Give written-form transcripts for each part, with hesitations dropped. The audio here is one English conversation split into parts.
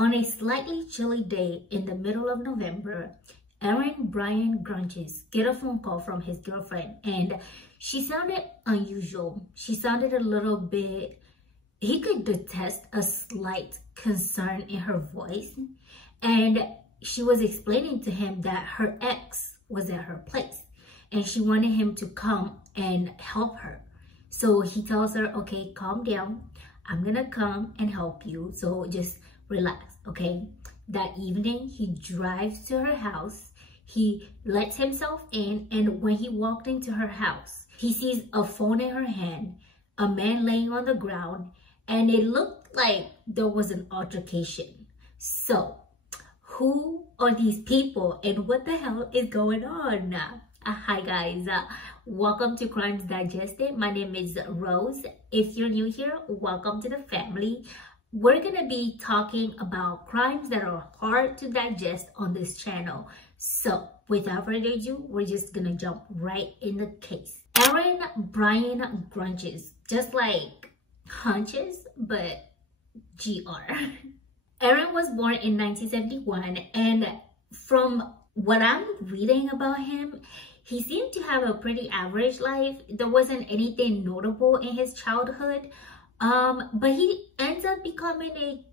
On a slightly chilly day in the middle of November, Aaron Grunches get a phone call from his girlfriend, and she sounded unusual. She sounded a little bit, he could detect a slight concern in her voice, and she was explaining to him that her ex was at her place and she wanted him to come and help her. So he tells her, okay, calm down. I'm gonna come and help you. So just relax, okay? That evening, he drives to her house. He lets himself in, and when he walked into her house, he sees a phone in her hand, a man laying on the ground, and it looked like there was an altercation. So, who are these people and what the hell is going on? Hi guys, welcome to Crimes Digested. My name is Rose. If you're new here, welcome to the family. We're gonna be talking about crimes that are hard to digest on this channel. So without further ado, we're just gonna jump right in the case. Aaron Grunches, just like Hunches, but GR. Aaron was born in 1971, and from what I'm reading about him, he seemed to have a pretty average life. There wasn't anything notable in his childhood, but he ends up becoming a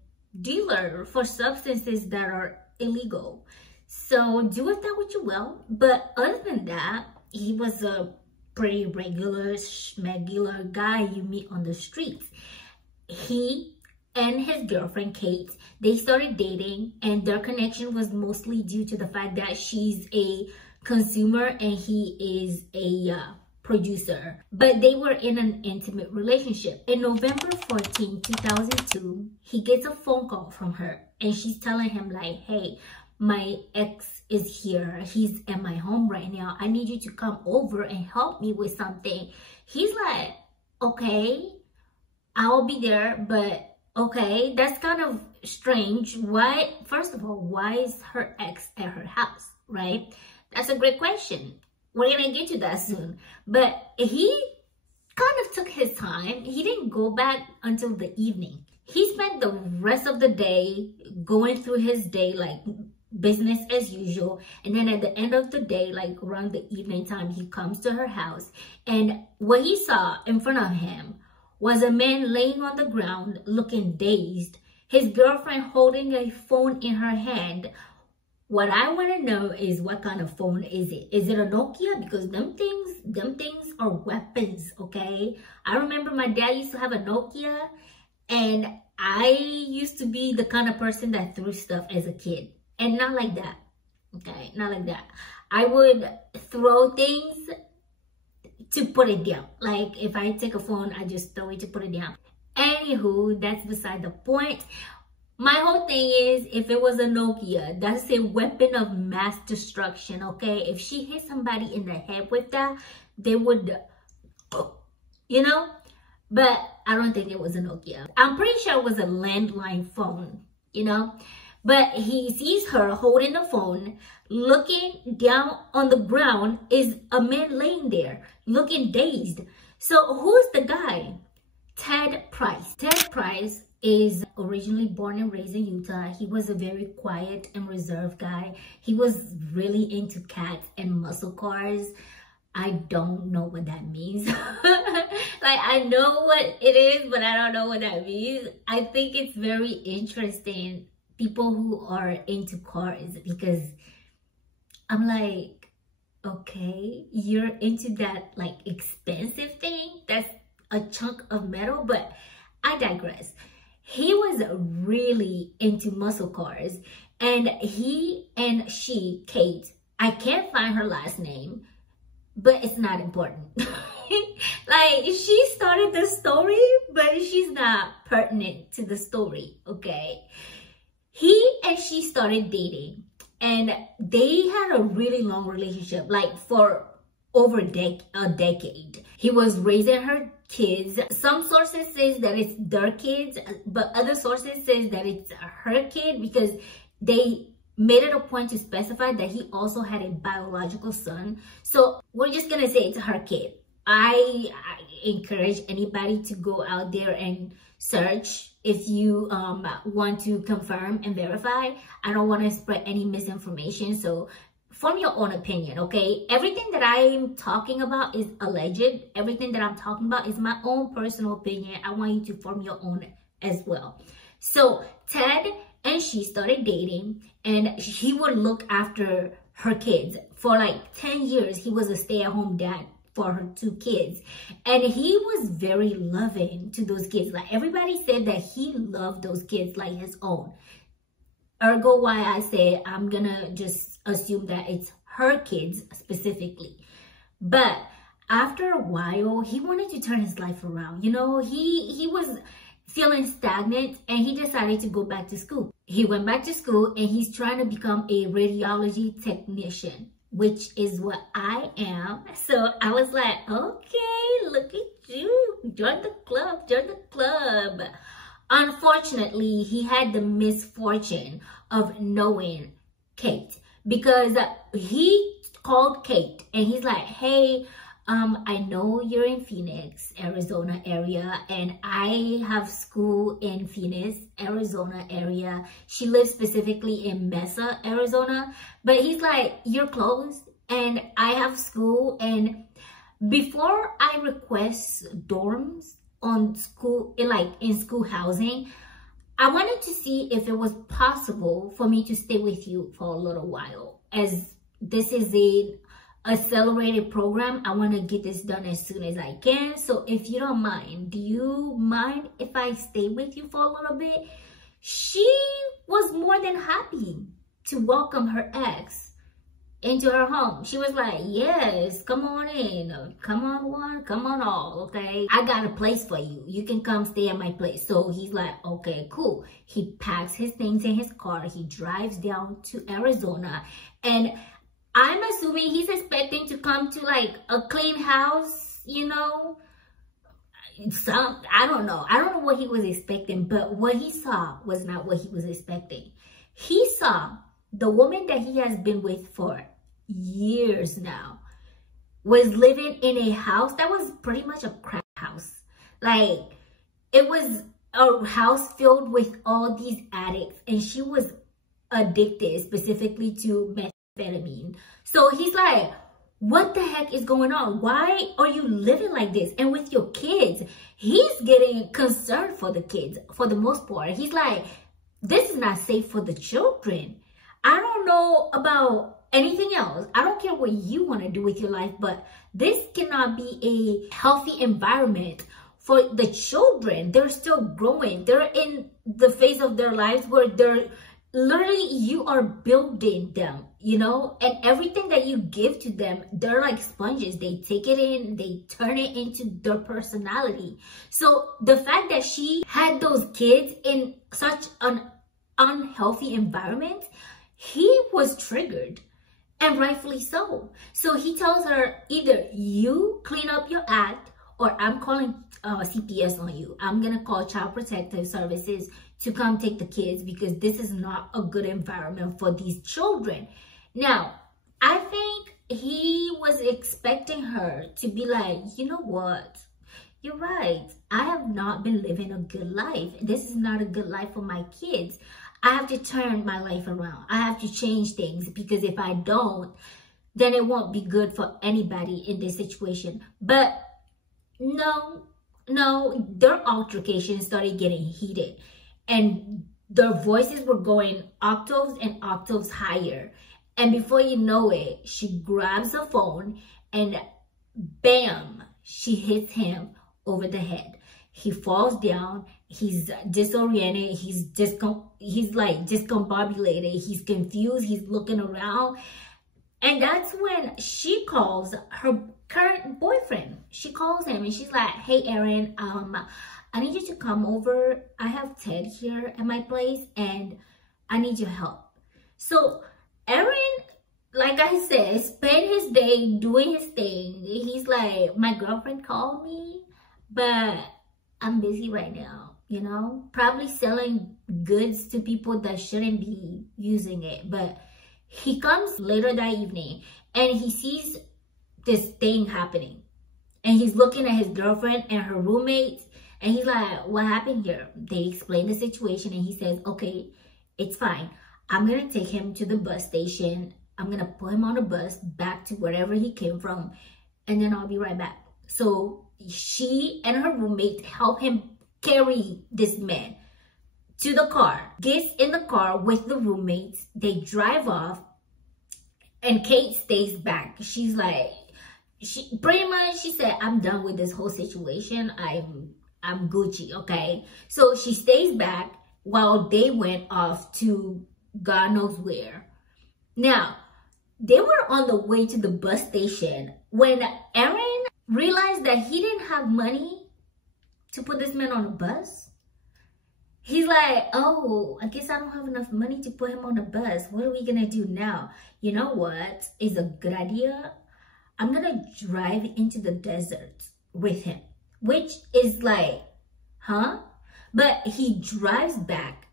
dealer for substances that are illegal. So do with that what you will. But other than that, he was a pretty regular, schmegular guy you meet on the streets. He and his girlfriend, Kate, they started dating, and their connection was mostly due to the fact that she's a consumer and he is a producer. But they were in an intimate relationship. In November 14, 2002, he gets a phone call from her, and she's telling him like, hey, my ex is here. He's at my home right now. I need you to come over and help me with something. He's like, okay, I'll be there, but okay, that's kind of strange. Why, first of all, why is her ex at her house, right? That's a great question. We're gonna get to that soon. But he kind of took his time. He didn't go back until the evening. He spent the rest of the day going through his day like business as usual. And then at the end of the day, like around the evening time, he comes to her house. And what he saw in front of him was a man laying on the ground looking dazed, his girlfriend holding a phone in her hand. What I want to know is, what kind of phone is it? Is it a Nokia? Because them things are weapons, okay? I remember my dad used to have a Nokia, and I used to be the kind of person that threw stuff as a kid. And not like that, okay? Not like that. I would throw things to put it down. Like if I take a phone, I just throw it to put it down. Anywho, that's beside the point. My whole thing is, if it was a Nokia, that's a weapon of mass destruction, okay? If she hit somebody in the head with that, they would, you know? But I don't think it was a Nokia. I'm pretty sure it was a landline phone, you know? But he sees her holding the phone, looking down on the ground is a man laying there, looking dazed. So who's the guy? Ted Price. Ted Price is originally born and raised in Utah. He was a very quiet and reserved guy. He was really into cats and muscle cars. I don't know what that means. Like, I know what it is, but I don't know what that means. I think it's very interesting, people who are into cars, because I'm like, okay, you're into that like expensive thing, that's a chunk of metal. But I digress. He was really into muscle cars, and he and she, Kate, I can't find her last name, but it's not important. Like, she started the story, but she's not pertinent to the story, okay? He and she started dating, and they had a really long relationship, like for over a decade. He was raising her kids. Some sources says that it's their kids, but other sources says that it's her kid, because they made it a point to specify that he also had a biological son. So we're just gonna say it's her kid. I encourage anybody to go out there and search if you want to confirm and verify. I don't want to spread any misinformation, so form your own opinion, okay? Everything that I'm talking about is alleged. Everything that I'm talking about is my own personal opinion. I want you to form your own as well. So Ted and she started dating, and he would look after her kids. For like 10 years, he was a stay-at-home dad for her 2 kids. And he was very loving to those kids. Like, everybody said that he loved those kids like his own. Ergo why I say I'm gonna just assume that it's her kids specifically. But after a while, he wanted to turn his life around. You know, he was feeling stagnant, and he decided to go back to school. He went back to school, and he's trying to become a radiology technician, which is what I am. So I was like, okay, look at you. Join the club, join the club. Unfortunately, he had the misfortune of knowing Kate, because he called Kate and he's like, hey, I know you're in Phoenix, Arizona area, and I have school in Phoenix, Arizona area. She lives specifically in Mesa, Arizona. But he's like, you're close and I have school. And before I request dorms on school, in school housing, I wanted to see if it was possible for me to stay with you for a little while, as this is a accelerated program. I want to get this done as soon as I can. So if you don't mind, do you mind if I stay with you for a little bit? She was more than happy to welcome her ex into her home. She was like, yes, come on in, come on one, come on all, okay? I got a place for you. You can come stay at my place. So he's like, okay, cool. He packs his things in his car. He drives down to Arizona, and I'm assuming he's expecting to come to like a clean house, you know? I don't know. I don't know what he was expecting, but what he saw was not what he was expecting. He saw the woman that he has been with for years now was living in a house that was pretty much a crack house. Like, it was a house filled with all these addicts, and she was addicted specifically to methamphetamine. So he's like, what the heck is going on? Why are you living like this? And with your kids, he's getting concerned for the kids for the most part. He's like, this is not safe for the children. I don't know about anything else. I don't care what you want to do with your life, but this cannot be a healthy environment for the children. They're still growing. They're in the phase of their lives where they're literally, you are building them, you know, and everything that you give to them, they're like sponges. They take it in, they turn it into their personality. So the fact that she had those kids in such an unhealthy environment, he was triggered, and rightfully so. So he tells her, either you clean up your act, or I'm calling CPS on you. I'm gonna call Child Protective Services to come take the kids, because this is not a good environment for these children. Now, I think he was expecting her to be like, you know what? You're right. I have not been living a good life. This is not a good life for my kids. I have to turn my life around. I have to change things, because if I don't, then it won't be good for anybody in this situation. But no, their altercation started getting heated, and their voices were going octaves and octaves higher. And before you know it, she grabs the phone and bam, she hits him over the head. He falls down. He's disoriented. He's like discombobulated. He's confused. He's looking around. And that's when she calls her current boyfriend. She calls him and she's like, hey, Aaron, I need you to come over. I have Ted here at my place and I need your help. So Aaron, like I said, spent his day doing his thing. He's like, my girlfriend called me, but I'm busy right now, you know, probably selling goods to people that shouldn't be using it. But he comes later that evening and he sees this thing happening, and he's looking at his girlfriend and her roommates. And he's like, what happened here? They explain the situation and he says, okay, it's fine. I'm going to take him to the bus station. I'm going to put him on a bus back to wherever he came from. And then I'll be right back. So she and her roommate help him carry this man to the car. Gets in the car with the roommates. They drive off. And Kate stays back. She's like, she said, I'm done with this whole situation. I'm Gucci, okay? So she stays back while they went off to God knows where. Now, they were on the way to the bus station when Aaron realized that he didn't have money to put this man on a bus. He's like, oh, I guess I don't have enough money to put him on a bus. What are we gonna do now? You know what is a good idea? I'm gonna drive into the desert with him. Which is like, huh? But he drives back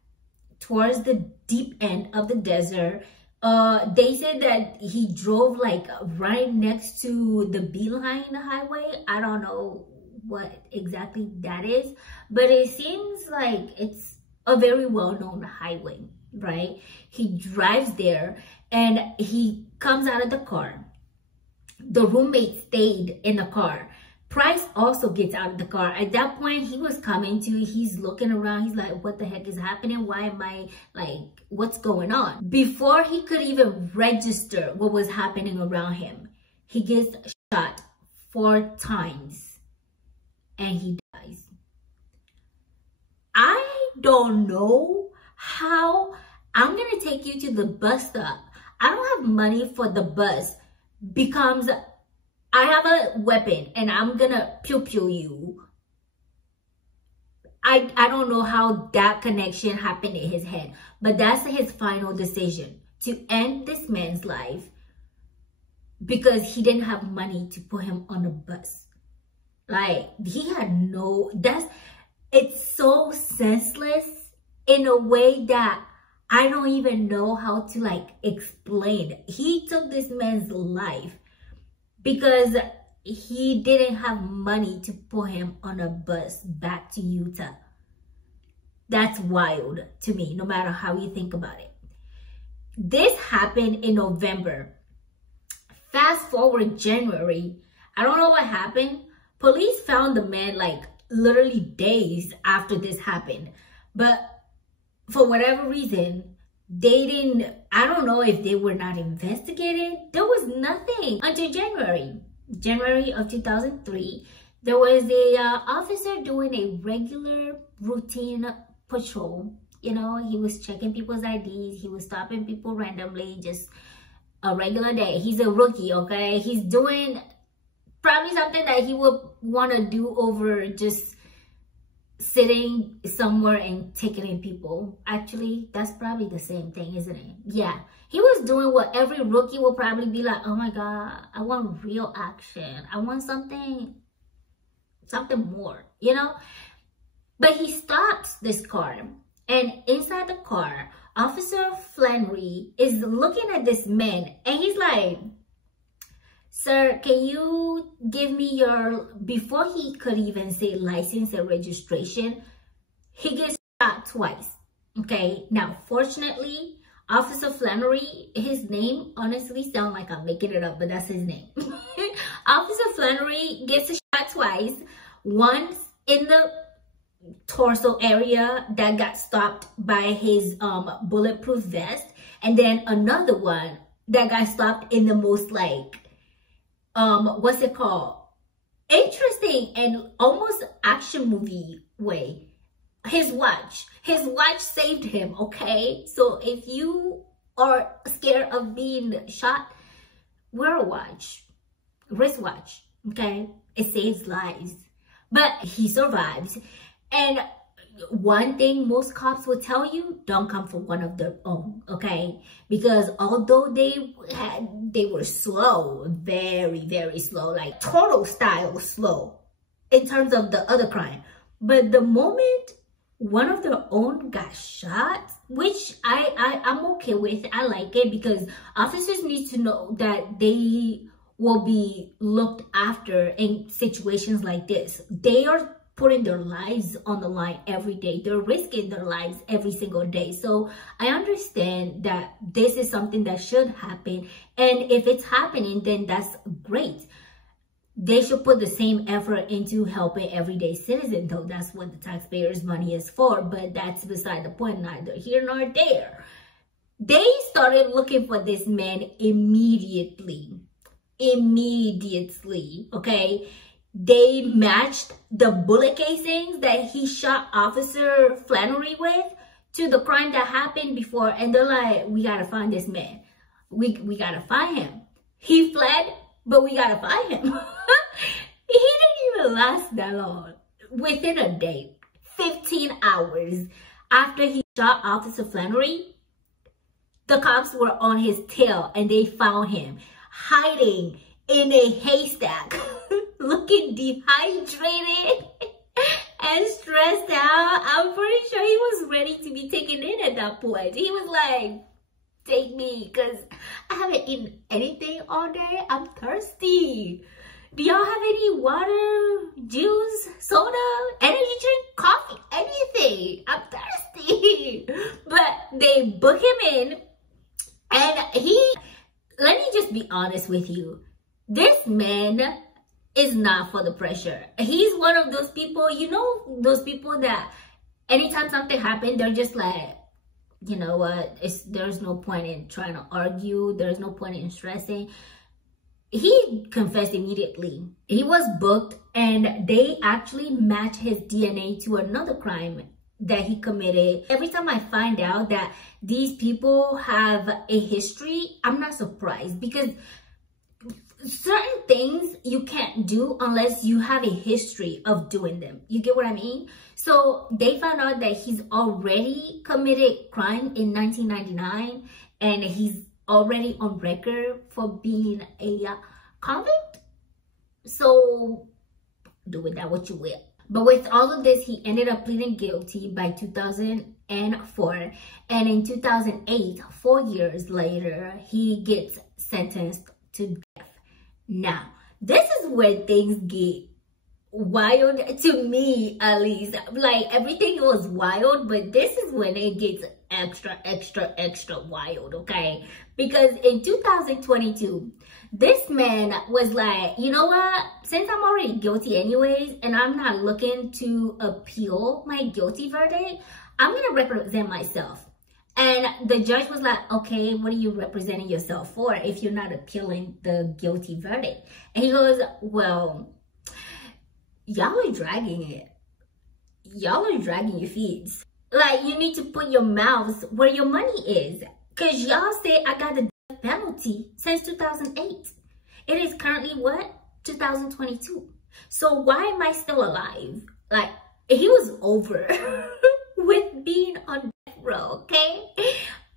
towards the deep end of the desert. They said that he drove like right next to the Beeline highway. I don't know what exactly that is, but it seems like it's a very well-known highway, right? He drives there and he comes out of the car. The roommate stayed in the car. Price also gets out of the car. At that point, he was coming to, he's looking around. He's like, what the heck is happening? Why am I like, what's going on? Before he could even register what was happening around him, he gets shot 4 times. And he dies. I don't know how I'm gonna take you to the bus stop. I don't have money for the bus. Becomes, I have a weapon and I'm gonna pew you. I don't know how that connection happened in his head, but that's his final decision, to end this man's life because he didn't have money to put him on a bus. Like, he had no, it's so senseless in a way that I don't even know how to like explain. He took this man's life because he didn't have money to put him on a bus back to Utah. That's wild to me, no matter how you think about it. This happened in November. Fast forward January, I don't know what happened. Police found the man like literally days after this happened. But for whatever reason, they didn't, I don't know if they were not investigated. There was nothing until January of 2003. There was a officer doing a regular routine patrol. You know, he was checking people's IDs. He was stopping people randomly, just a regular day. He's a rookie, okay? He's doing probably something that he would want to do over just sitting somewhere and ticketing people. Actually, that's probably the same thing, isn't it? Yeah. He was doing what every rookie will probably be like, oh my God, I want real action. I want something more, you know? But he stops this car. And inside the car, Officer Flannery is looking at this man. And he's like, sir, can you give me your, before he could even say license and registration, he gets shot twice, okay? Now, fortunately, Officer Flannery, his name honestly sounds like I'm making it up, but that's his name. Officer Flannery gets a shot twice, once in the torso area that got stopped by his bulletproof vest, and then another one that got stopped in the most like, what's it called? Interesting and almost action movie way. His watch saved him, okay? So if you are scared of being shot, wear a watch, wristwatch, okay? It saves lives. But he survives. And one thing most cops will tell you, don't come for one of their own, okay? Because although they were slow, very, very slow, like total style slow in terms of the other crime. But the moment one of their own got shot, which I'm okay with, I like it, because officers need to know that they will be looked after in situations like this. They are putting their lives on the line every day. They're risking their lives every single day. So I understand that this is something that should happen. And if it's happening, then that's great. They should put the same effort into helping everyday citizens, though. That's what the taxpayers' money is for. But that's beside the point, neither here nor there. They started looking for this man immediately. Okay? They matched the bullet casings that he shot Officer Flannery with to the crime that happened before. And they're like, we got to find this man. We got to find him. He fled, but we got to find him. He didn't even last that long. Within a day, 15 hours after he shot Officer Flannery, the cops were on his tail and they found him hiding in a haystack, looking dehydrated and stressed out. I'm pretty sure he was ready to be taken in at that point. He was like, take me, because I haven't eaten anything all day. I'm thirsty. Do y'all have any water, juice, soda, energy drink, coffee, anything? I'm thirsty. But they book him in, and let me just be honest with you. This man is not for the pressure. He's one of those people, you know, those people that anytime something happens, they're just like, you know what, there's no point in trying to argue. There's no point in stressing. He confessed immediately. He was booked, and they actually matched his DNA to another crime that he committed. Every time I find out that these people have a history, I'm not surprised, because certain things you can't do unless you have a history of doing them. You get what I mean? So they found out that he's already committed crime in 1999, and he's already on record for being a convict. So do with that what you will. But with all of this, he ended up pleading guilty by 2004. And in 2008, 4 years later, he gets sentenced to death. Now, this is where things get wild, to me at least. Like, everything was wild, but this is when it gets extra wild, okay? Because in 2022, this man was like, you know what? Since I'm already guilty anyways, and I'm not looking to appeal my guilty verdict, I'm going to represent myself. And the judge was like, okay, what are you representing yourself for if you're not appealing the guilty verdict? And he goes, well, y'all are dragging it. Y'all are dragging your feet. Like, you need to put your mouths where your money is. Because y'all say I got the death penalty since 2008. It is currently what? 2022. So why am I still alive? Like, he was over with being on death row, okay?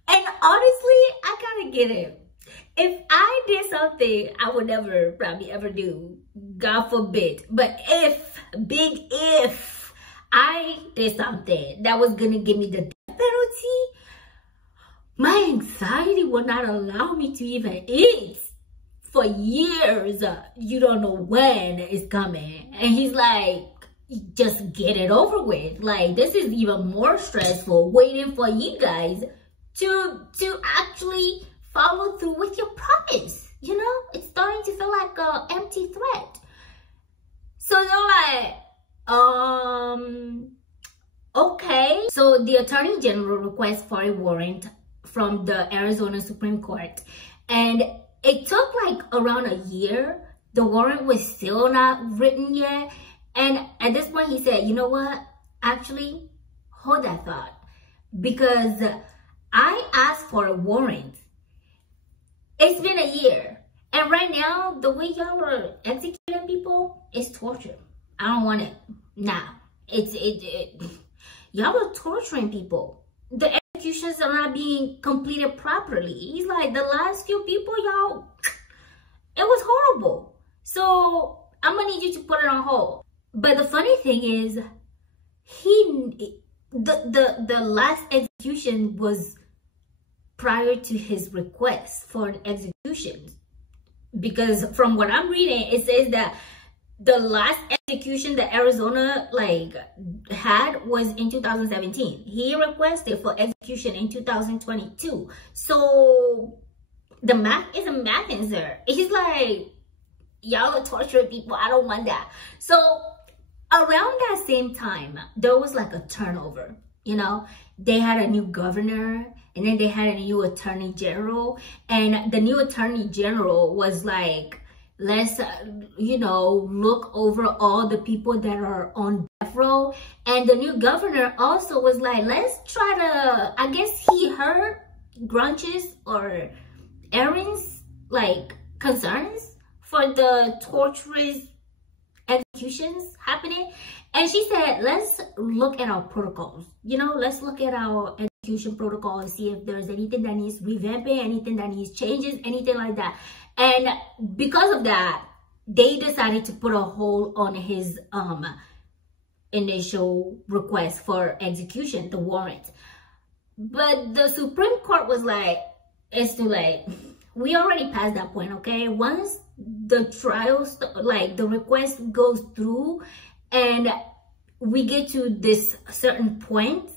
And honestly, I kind of get it. If I did something I would never probably ever do, God forbid, but big if I did something that was gonna give me the death penalty, my anxiety would not allow me to even eat for years. You don't know when it's coming. And he's like, just get it over with. Like, this is even more stressful, waiting for you guys to actually follow through with your promise. You know, it's starting to feel like an empty threat. So they're like, okay. So the Attorney General requests for a warrant from the Arizona Supreme Court, and it took like around a year. The warrant was still not written yet, and at this point he said, you know what, actually hold that thought, because I asked for a warrant. It's been a year, and right now the way y'all are executing people is torture. I don't want it. Nah, y'all are torturing people. The executions are not being completed properly. He's like, the last few people, y'all, it was horrible. So I'm gonna need you to put it on hold. But the funny thing is, the last execution was prior to his request for an execution. Because from what I'm reading, it says that The last execution that Arizona had was in 2017. He requested for execution in 2022. So the math is a math answer. He's like, y'all are torturing people. I don't want that. So around that same time, there was like a turnover. You know, they had a new governor, and then they had a new attorney general, and the new attorney general was like, let's look over all the people that are on death row. And the new governor also was like, let's try to, I guess he heard Grunches or Aaron's concerns for the torturous executions happening, and she said, let's look at our protocols. Let's look at our execution protocol and see if there's anything that needs revamping, anything that needs changes, anything like that. And because of that, they decided to put a hold on his initial request for execution, the warrant. But the Supreme Court was like, it's too late. We already passed that point, okay? Once the trials, the request goes through and we get to this certain point,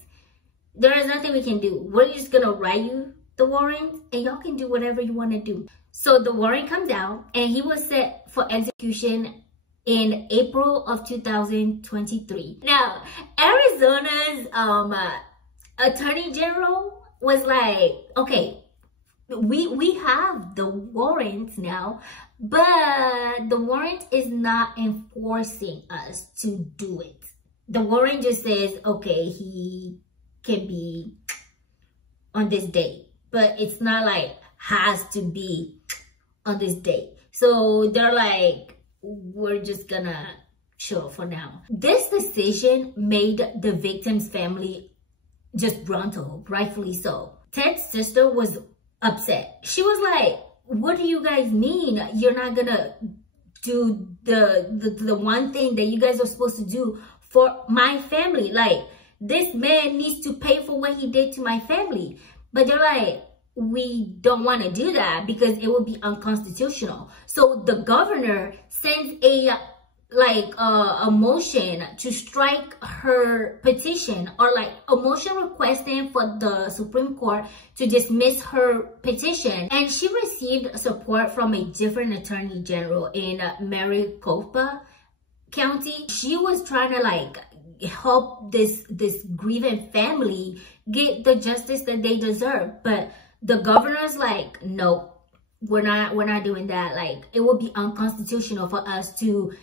there is nothing we can do. We're just gonna write you the warrant and y'all can do whatever you want to do. So the warrant comes out and he was set for execution in April of 2023. Now, Arizona's attorney general was like, okay, we have the warrant now, but the warrant is not enforcing us to do it. The warrant just says, okay, he can be on this date, but it's not like has to be on this date. So they're like, we're just gonna chill for now. This decision made the victim's family just bronto, rightfully so. Ted's sister was upset. She was like, what do you guys mean you're not gonna do the one thing that you guys are supposed to do for my family? Like, this man needs to pay for what he did to my family. But they're like, we don't want to do that because it would be unconstitutional. So the governor sends a motion to strike her petition, or a motion requesting for the Supreme Court to dismiss her petition. And she received support from a different attorney general in Maricopa County. She was trying to help this grieving family get the justice that they deserve. But the governor's like, no, we're not doing that. It would be unconstitutional for us to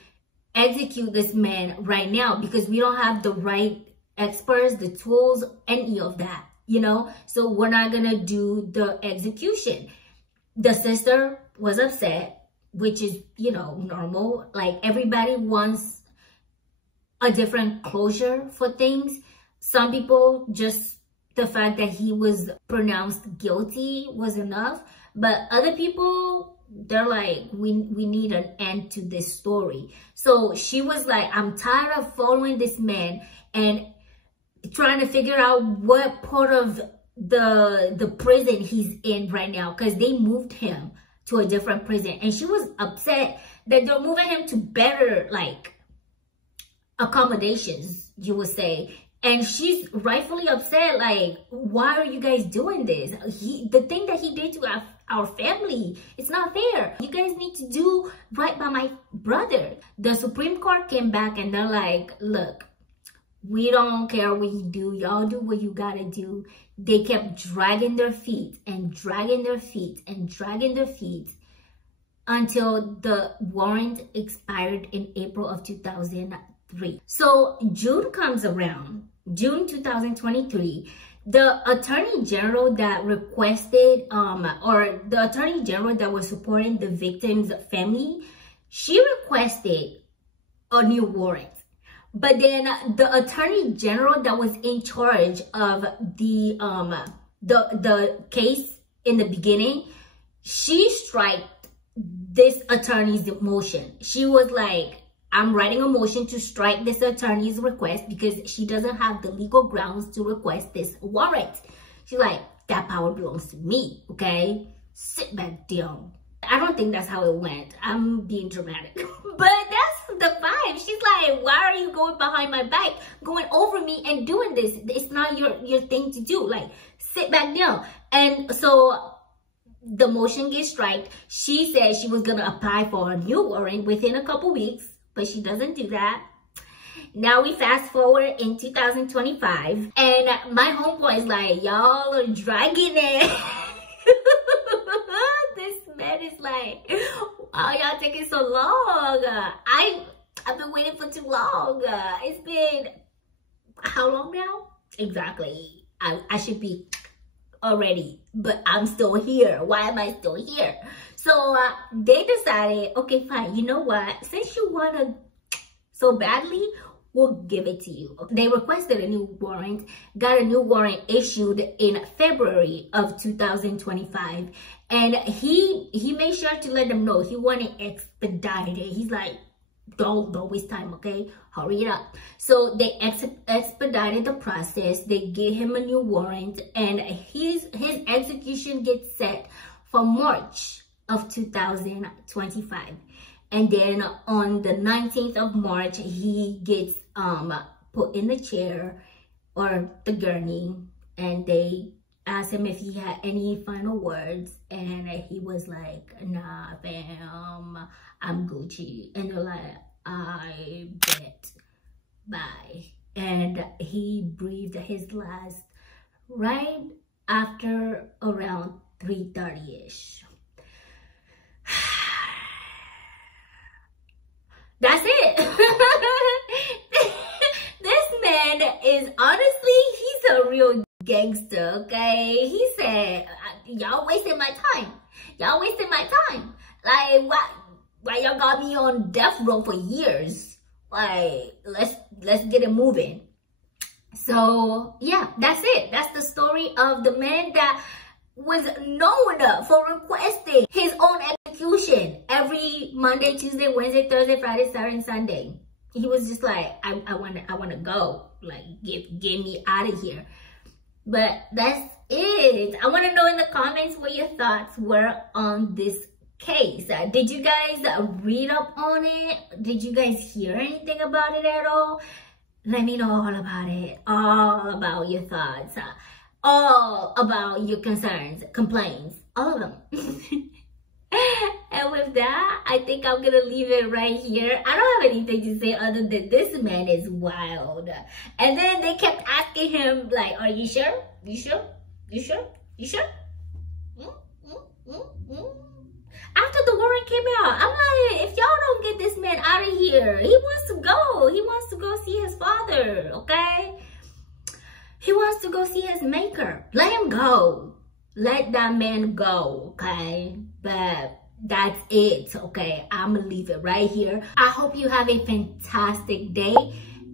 execute this man right now because we don't have the right experts, the tools, any of that, so we're not gonna do the execution. The sister was upset, which is normal. Everybody wants a different closure for things. Some people, just the fact that he was pronounced guilty was enough, but other people, they're like, we need an end to this story. So she was like, I'm tired of following this man and trying to figure out what part of the prison he's in right now, because they moved him to a different prison. And she was upset that they're moving him to better accommodations, you would say. And she's rightfully upset, why are you guys doing this? The thing that he did to our family, it's not fair. You guys need to do right by my brother. The Supreme Court came back and they're like, look, we don't care what you do. Y'all do what you gotta do. They kept dragging their feet and dragging their feet and dragging their feet until the warrant expired in April of 2003. So June comes around, June 2023, the attorney general that requested, or the attorney general that was supporting the victim's family, she requested a new warrant. But then the attorney general that was in charge of the case in the beginning, she struck this attorney's motion. She was like, I'm writing a motion to strike this attorney's request because she doesn't have the legal grounds to request this warrant. She's like, that power belongs to me, okay? Sit back down. I don't think that's how it went. I'm being dramatic. But that's 5. She's like, why are you going behind my back, going over me and doing this? It's not your thing to do. Like, sit back down. And so the motion gets striked. She said she was going to apply for a new warrant within a couple weeks, but she doesn't do that. Now we fast forward in 2025, and my homeboy is like, y'all are dragging it. This man is like, why y'all taking so long? I've been waiting for too long. It's been, how long now? Exactly. I should be already, but I'm still here. Why am I still here? So they decided, okay, fine. You know what? Since you want to so badly, we'll give it to you. They requested a new warrant, got a new warrant issued in February of 2025. And he made sure to let them know he wanted expedited. He's like, don't waste time, okay? Hurry it up. So they expedited the process. They gave him a new warrant, and his execution gets set for March of 2025. And then on the 19th of March, he gets put in the chair or the gurney, and they asked him if he had any final words, and he was like, nah, fam, I'm Gucci. And they're like, I bet, bye. And he breathed his last right after around 3:30-ish. That's it. This man is, honestly, he's a real gangster, okay? He said, y'all wasting my time. Y'all wasting my time. Like, why y'all got me on death row for years? Like, let's get it moving. So, yeah, that's it. That's the story of the man that was known for requesting his own execution every Monday, Tuesday, Wednesday, Thursday, Friday, Saturday, and Sunday. He was just like, I want to go. Like, get me out of here. But that's it. I want to know in the comments what your thoughts were on this case. Did you guys read up on it? Did you guys hear anything about it at all? Let me know all about it. All about your thoughts. All about your concerns, complaints, all of them. And with that, I think I'm gonna leave it right here. I don't have anything to say other than this man is wild. And then they kept asking him, like, are you sure? You sure? You sure? You sure? After the warrant came out, I'm like, if y'all don't get this man out of here, he wants to go. He wants to go see his father, okay? He wants to go see his maker. Let him go. Let that man go, okay? But that's it, okay? I'm gonna leave it right here. I hope you have a fantastic day,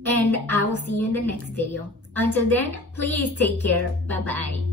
and I will see you in the next video. Until then, please take care. Bye-bye.